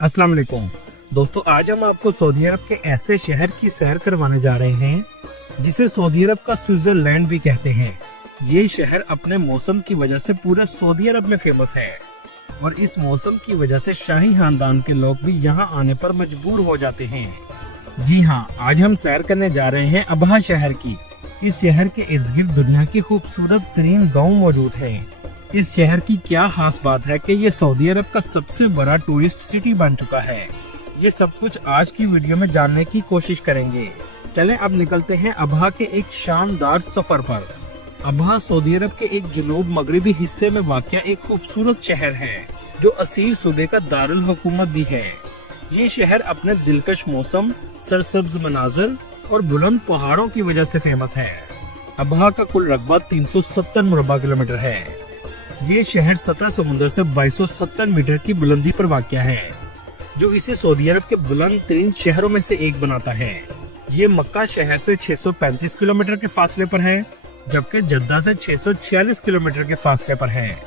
अस्सलाम वालेकुम दोस्तों, आज हम आपको सऊदी अरब के ऐसे शहर की सैर करवाने जा रहे हैं जिसे सऊदी अरब का स्विट्जरलैंड भी कहते हैं। ये शहर अपने मौसम की वजह से पूरे सऊदी अरब में फेमस है और इस मौसम की वजह से शाही खानदान के लोग भी यहाँ आने पर मजबूर हो जाते हैं। जी हाँ, आज हम सैर करने जा रहे हैं अबहा शहर की। इस शहर के इर्द गिर्द दुनिया की खूबसूरत तरीन गाँव मौजूद है। इस शहर की क्या खास बात है कि ये सऊदी अरब का सबसे बड़ा टूरिस्ट सिटी बन चुका है। ये सब कुछ आज की वीडियो में जानने की कोशिश करेंगे। चलें अब निकलते हैं अबहा के एक शानदार सफर पर। अबहा सऊदी अरब के एक जनूब मगरबी हिस्से में वाक़या एक खूबसूरत शहर है जो असीर सूबे का दारुल हुकूमत भी है। ये शहर अपने दिलकश मौसम, सरसब्ज मनाजर और बुलंद पहाड़ों की वजह से फेमस है। अबहा का कुल रकबा 370 मुरबा किलोमीटर है। ये शहर सतह समुद्र से 2270 मीटर की बुलंदी पर वाक़या है, जो इसे सऊदी अरब के बुलंद तरीन शहरों में से एक बनाता है। ये मक्का शहर से 635 किलोमीटर के फासले पर है, जबकि जद्दा से 646 किलोमीटर के फासले पर है।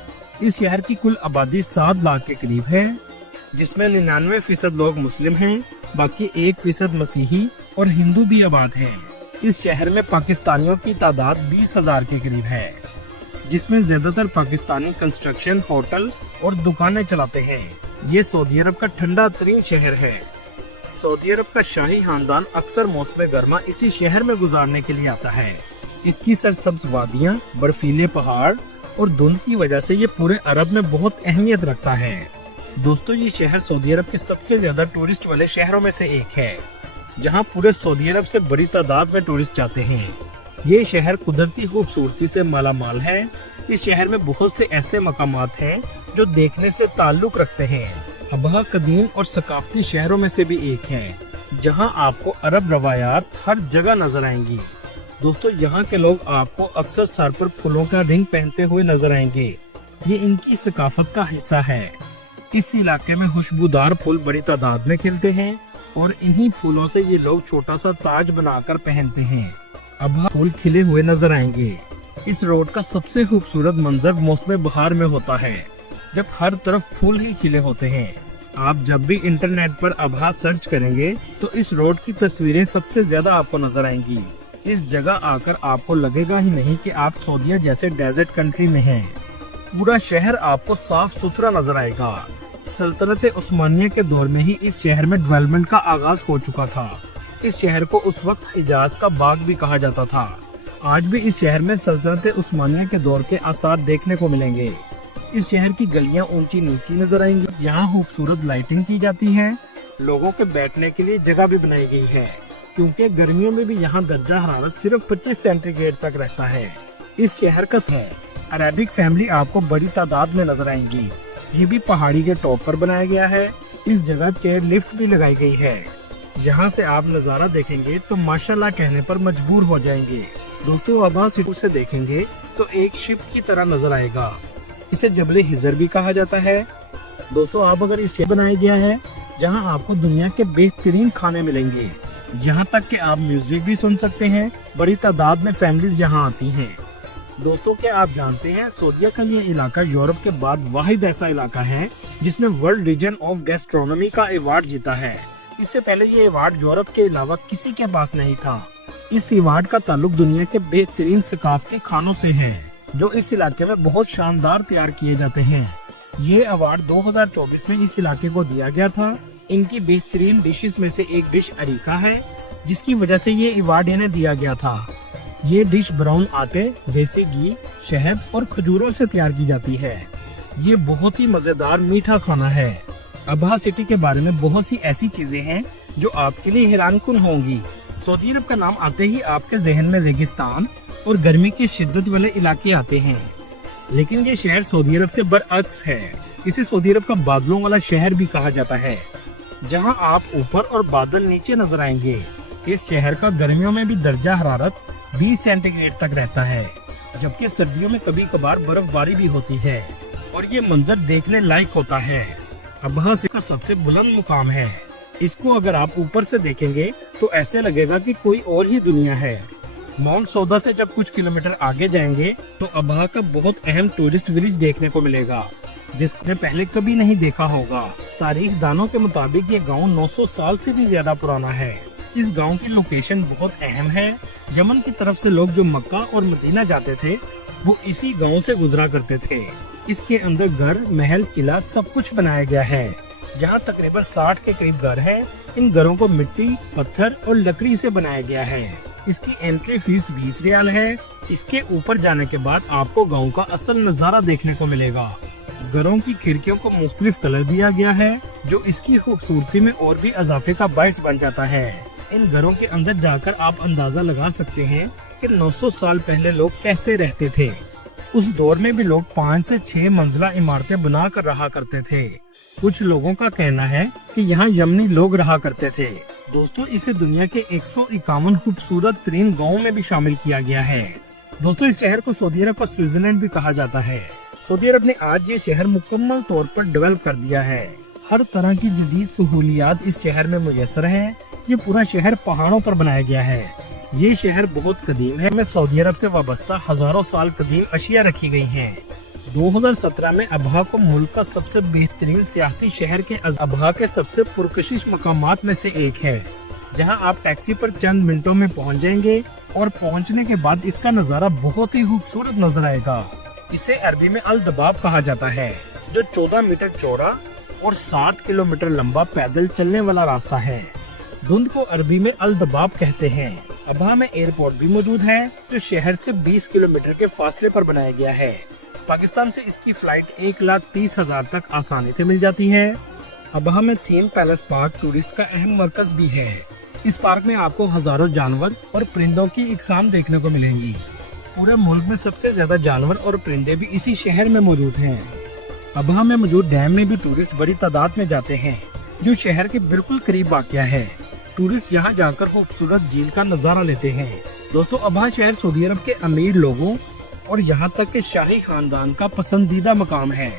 इस शहर की कुल आबादी 7 लाख के करीब है, जिसमें 99% लोग मुस्लिम हैं, बाकी 1% मसीही और हिंदू भी आबाद हैं। इस शहर में पाकिस्तानियों की तादाद 20,000 के करीब है, जिसमें ज्यादातर पाकिस्तानी कंस्ट्रक्शन, होटल और दुकानें चलाते हैं। ये सऊदी अरब का ठंडा तरीन शहर है। सऊदी अरब का शाही खानदान अक्सर मौसम गर्मा इसी शहर में गुजारने के लिए आता है। इसकी सरसब्ज वादियाँ, बर्फीले पहाड़ और धुंध की वजह से ये पूरे अरब में बहुत अहमियत रखता है। दोस्तों, ये शहर सऊदी अरब के सबसे ज्यादा टूरिस्ट वाले शहरों में से एक है, जहाँ पूरे सऊदी अरब से बड़ी तादाद में टूरिस्ट जाते हैं। ये शहर कुदरती खूबसूरती से मालामाल है। इस शहर में बहुत से ऐसे मकामात हैं जो देखने से ताल्लुक रखते हैं। अबहा कदीम और सकाफती शहरों में से भी एक है, जहां आपको अरब रवायात हर जगह नजर आएंगी। दोस्तों, यहाँ के लोग आपको अक्सर सर पर फूलों का रिंग पहनते हुए नजर आएंगे। ये इनकी सकाफत का हिस्सा है। इस इलाके में खुशबूदार फूल बड़ी तादाद में खिलते हैं और इन्हीं फूलों से ये लोग छोटा सा ताज बनाकर पहनते हैं। अबहा फूल खिले हुए नजर आएंगे। इस रोड का सबसे खूबसूरत मंजर मौसम बहार में होता है, जब हर तरफ फूल ही खिले होते हैं। आप जब भी इंटरनेट पर अबहा सर्च करेंगे तो इस रोड की तस्वीरें सबसे ज्यादा आपको नजर आएंगी। इस जगह आकर आपको लगेगा ही नहीं कि आप सऊदीया जैसे डेजर्ट कंट्री में हैं। पूरा शहर आपको साफ सुथरा नजर आएगा। सल्तनत उस्मानिया के दौर में ही इस शहर में डेवलपमेंट का आगाज हो चुका था। इस शहर को उस वक्त हिजाज का बाग भी कहा जाता था। आज भी इस शहर में सल्तनत उस्मानिया के दौर के आसार देखने को मिलेंगे। इस शहर की गलियां ऊंची नीची नजर आएंगी। यहाँ खूबसूरत लाइटिंग की जाती है। लोगों के बैठने के लिए जगह भी बनाई गई है, क्योंकि गर्मियों में भी यहाँ दर्जा हरारत सिर्फ 25 सेंटीग्रेड तक रहता है। इस शहर का है अरेबिक फैमिली आपको बड़ी तादाद में नजर आएंगी। ये भी पहाड़ी के टॉप पर बनाया गया है। इस जगह चेयर लिफ्ट भी लगाई गई है। यहाँ से आप नज़ारा देखेंगे तो माशाल्लाह कहने पर मजबूर हो जाएंगे। दोस्तों, अबहा सिटी से देखेंगे तो एक शिप की तरह नजर आएगा। इसे जबल हिजर भी कहा जाता है। दोस्तों, आप अगर इसे बनाया गया है जहाँ आपको दुनिया के बेहतरीन खाने मिलेंगे, यहाँ तक कि आप म्यूजिक भी सुन सकते हैं। बड़ी तादाद में फैमिलीज यहाँ आती हैं। दोस्तों, क्या आप जानते हैं सऊदीया का ये इलाका यूरोप के बाद वाहिद ऐसा इलाका है जिसने वर्ल्ड रीजन ऑफ गैस्ट्रोनॉमी का अवार्ड जीता है। इससे पहले ये अवार्ड यूरोप के अलावा किसी के पास नहीं था। इस अवार्ड का ताल्लुक दुनिया के बेहतरीन सकाफती खानों से है, जो इस इलाके में बहुत शानदार तैयार किए जाते हैं। ये अवार्ड 2024 में इस इलाके को दिया गया था। इनकी बेहतरीन डिशेस में से एक डिश अरीका है, जिसकी वजह से ये अवार्ड इन्हें दिया गया था। ये डिश ब्राउन आटे, देसी घी, शहद और खजूरों से तैयार की जाती है। ये बहुत ही मजेदार मीठा खाना है। अबहा सिटी के बारे में बहुत सी ऐसी चीजें हैं जो आपके लिए हैरानकुन होंगी। सऊदी अरब का नाम आते ही आपके जहन में रेगिस्तान और गर्मी की शिद्दत वाले इलाके आते हैं, लेकिन ये शहर सऊदी अरब से बरअक्स है। इसे सऊदी अरब का बादलों वाला शहर भी कहा जाता है, जहां आप ऊपर और बादल नीचे नजर आएंगे। इस शहर का गर्मियों में भी दर्जा हरारत 20 सेंटीग्रेड तक रहता है, जबकि सर्दियों में कभी कभार बर्फबारी भी होती है और ये मंजर देखने लायक होता है। अबहा का सबसे बुलंद मुकाम है। इसको अगर आप ऊपर से देखेंगे तो ऐसे लगेगा कि कोई और ही दुनिया है। माउंट सौदा से जब कुछ किलोमीटर आगे जाएंगे तो अबहा का बहुत अहम टूरिस्ट विलेज देखने को मिलेगा, जिसने पहले कभी नहीं देखा होगा। तारीख दानों के मुताबिक ये गांव 900 साल से भी ज्यादा पुराना है। इस गांव की लोकेशन बहुत अहम है। यमन की तरफ से लोग जो मक्का और मदीना जाते थे वो इसी गांव से गुजरा करते थे। इसके अंदर घर, महल, किला सब कुछ बनाया गया है। यहाँ तकरीबन 60 के करीब घर हैं। इन घरों को मिट्टी, पत्थर और लकड़ी से बनाया गया है। इसकी एंट्री फीस 20 रियाल है। इसके ऊपर जाने के बाद आपको गांव का असल नजारा देखने को मिलेगा। घरों की खिड़कियों को मुख्तलिफ कलर दिया गया है जो इसकी खूबसूरती में और भी इजाफे का बायस बन जाता है। इन घरों के अंदर जाकर आप अंदाजा लगा सकते हैं कि 900 साल पहले लोग कैसे रहते थे। उस दौर में भी लोग 5 से 6 मंजिला इमारतें बना कर रहा करते थे। कुछ लोगों का कहना है कि यहाँ यमनी लोग रहा करते थे। दोस्तों, इसे दुनिया के 151 खूबसूरत तरीन गाँव में भी शामिल किया गया है। दोस्तों, इस शहर को सऊदी अरब का स्विट्जरलैंड भी कहा जाता है। सऊदी अरब ने आज ये शहर मुकम्मल तौर पर डेवलप कर दिया है। हर तरह की जदीद सहूलियात इस शहर में मुयसर है। ये पूरा शहर पहाड़ों पर बनाया गया है। ये शहर बहुत कदीम है। में सऊदी अरब से वाबस्ता हजारों साल कदीम अशिया रखी गई हैं। 2017 में अबहा को मुल्क का सबसे बेहतरीन सियाहती शहर के अबहा के सबसे पुरकशिश मकामात में से एक है, जहां आप टैक्सी पर चंद मिनटों में पहुंच जाएंगे और पहुंचने के बाद इसका नजारा बहुत ही खूबसूरत नजर आएगा। इसे अरबी में अल दबाब कहा जाता है, जो 14 मीटर चौड़ा और 7 किलोमीटर लंबा पैदल चलने वाला रास्ता है। धुंध को अरबी में अल दबाब कहते हैं। अबहा में एयरपोर्ट भी मौजूद है जो शहर से 20 किलोमीटर के फासले पर बनाया गया है। पाकिस्तान से इसकी फ्लाइट 1,30,000 तक आसानी से मिल जाती है। अबहा में थीम पैलेस पार्क टूरिस्ट का अहम मरकज भी है। इस पार्क में आपको हजारों जानवर और परिंदों की इकसाम देखने को मिलेंगी। पूरे मुल्क में सबसे ज्यादा जानवर और परिंदे भी इसी शहर में मौजूद हैं। अबहा में मौजूद डैम में भी टूरिस्ट बड़ी तादाद में जाते हैं, जो शहर के बिल्कुल करीब वाक़या है। टूरिस्ट यहाँ जाकर खूबसूरत झील का नजारा लेते हैं। दोस्तों, अबहा शहर सऊदी अरब के अमीर लोगों और यहाँ तक के शाही खानदान का पसंदीदा मकाम है।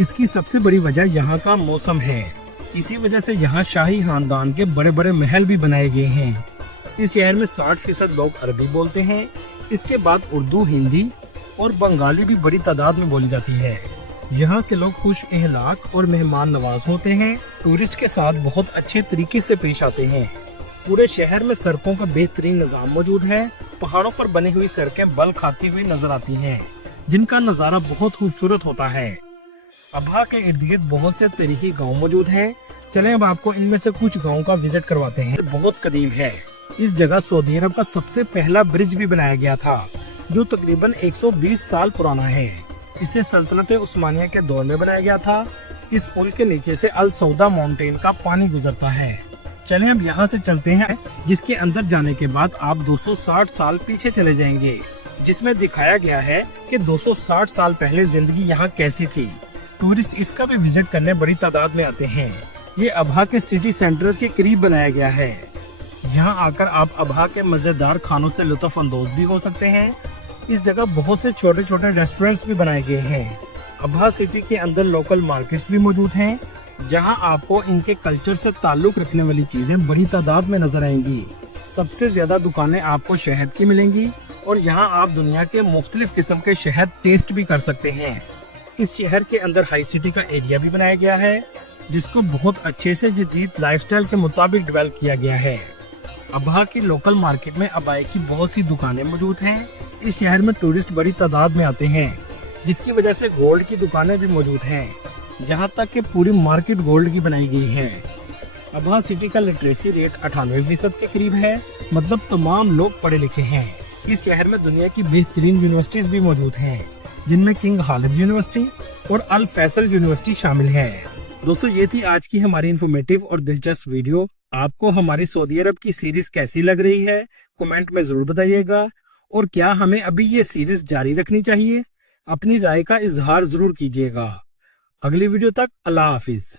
इसकी सबसे बड़ी वजह यहाँ का मौसम है। इसी वजह से यहाँ शाही खानदान के बड़े बड़े महल भी बनाए गए हैं। इस शहर में 60% लोग अरबी बोलते हैं। इसके बाद उर्दू, हिंदी और बंगाली भी बड़ी तादाद में बोली जाती है। यहाँ के लोग खुश अखलाक और मेहमान नवाज होते हैं। टूरिस्ट के साथ बहुत अच्छे तरीके से पेश आते हैं। पूरे शहर में सड़कों का बेहतरीन निजाम मौजूद है। पहाड़ों पर बनी हुई सड़कें बल खाती हुई नजर आती हैं, जिनका नजारा बहुत खूबसूरत होता है। अबहा के इर्द गिर्द बहुत से तारीखी गांव मौजूद हैं। चलें अब आपको इनमें से कुछ गांवों का विजिट करवाते हैं। बहुत कदीम है। इस जगह सऊदी अरब का सबसे पहला ब्रिज भी बनाया गया था, जो तकरीबन 120 साल पुराना है। इसे सल्तनत उस्मानिया के दौर में बनाया गया था। इस पुल के नीचे से अल सौदा माउंटेन का पानी गुजरता है। चलें अब यहाँ से चलते हैं, जिसके अंदर जाने के बाद आप 260 साल पीछे चले जाएंगे, जिसमें दिखाया गया है कि 260 साल पहले जिंदगी यहाँ कैसी थी। टूरिस्ट इसका भी विजिट करने बड़ी तादाद में आते हैं। ये अबहा के सिटी सेंटर के करीब बनाया गया है। यहाँ आकर आप अबहा के मजेदार खानों से लुत्फ अंदोज भी हो सकते हैं। इस जगह बहुत से छोटे छोटे रेस्टोरेंट्स भी बनाए गए हैं। अबहा सिटी के अंदर लोकल मार्केट्स भी मौजूद हैं, जहां आपको इनके कल्चर से ताल्लुक रखने वाली चीजें बड़ी तादाद में नजर आएंगी। सबसे ज्यादा दुकानें आपको शहद की मिलेंगी और यहां आप दुनिया के मुख्तलिफ किस्म के शहद टेस्ट भी कर सकते हैं। इस शहर के अंदर हाई सिटी का एरिया भी बनाया गया है, जिसको बहुत अच्छे से जदीद लाइफस्टाइल के मुताबिक डेवलप किया गया है। अबहा की लोकल मार्केट में अबाई की बहुत सी दुकानें मौजूद हैं। इस शहर में टूरिस्ट बड़ी तादाद में आते हैं, जिसकी वजह से गोल्ड की दुकानें भी मौजूद हैं, जहां तक कि पूरी मार्केट गोल्ड की बनाई गई है। अबहा सिटी का लिटरेसी रेट 98% के करीब है, मतलब तमाम लोग पढ़े लिखे हैं। इस शहर में दुनिया की बेहतरीन यूनिवर्सिटीज भी मौजूद हैं, जिनमें किंग खालिद यूनिवर्सिटी और अल फैसल यूनिवर्सिटी शामिल है। दोस्तों, ये थी आज की हमारी इन्फॉर्मेटिव और दिलचस्प वीडियो। आपको हमारी सऊदी अरब की सीरीज कैसी लग रही है, कमेंट में जरूर बताइएगा। और क्या हमें अभी ये सीरीज जारी रखनी चाहिए? अपनी राय का इजहार जरूर कीजिएगा। अगली वीडियो तक अल्लाह हाफिज।